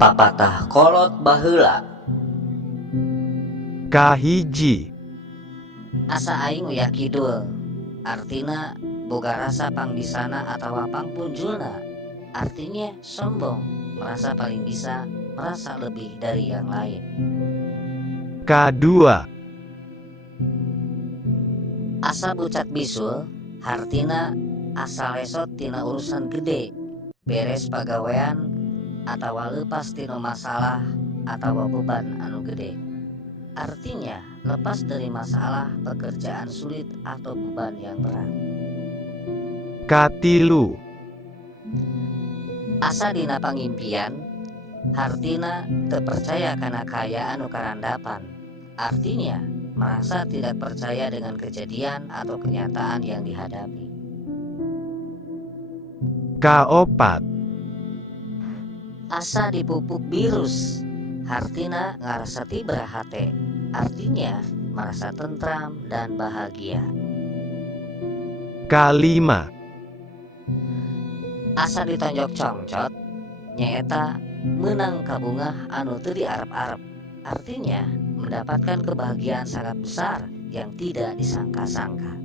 Papatah kolot baheula. Kahiji. Asa aing uyak kidul, artina boga rasa pangbisana atawa pangpunjulna. Artinya sombong, merasa paling bisa, merasa lebih dari yang lain. Kadua. Asa bucat bisul, hartina asa lesot tina urusan gede, beres pagawean atawa lepas tina masalah atawa beban anu gede. Artinya lepas dari masalah, pekerjaan sulit atau beban yang berat. Katilu. Asa dina pangimpian, hartina terpercaya karena kaya anu karandapan. Artinya merasa tidak percaya dengan kejadian atau kenyataan yang dihadapi. Kaopat. Asa dipupuk virus, hartina ngarasa tibra hate. Artinya merasa tentram dan bahagia. Kalima. Asa ditonjok congcot, nyaeta menang kabungah anu teu diarep-arep. Artinya mendapatkan kebahagiaan sangat besar yang tidak disangka-sangka.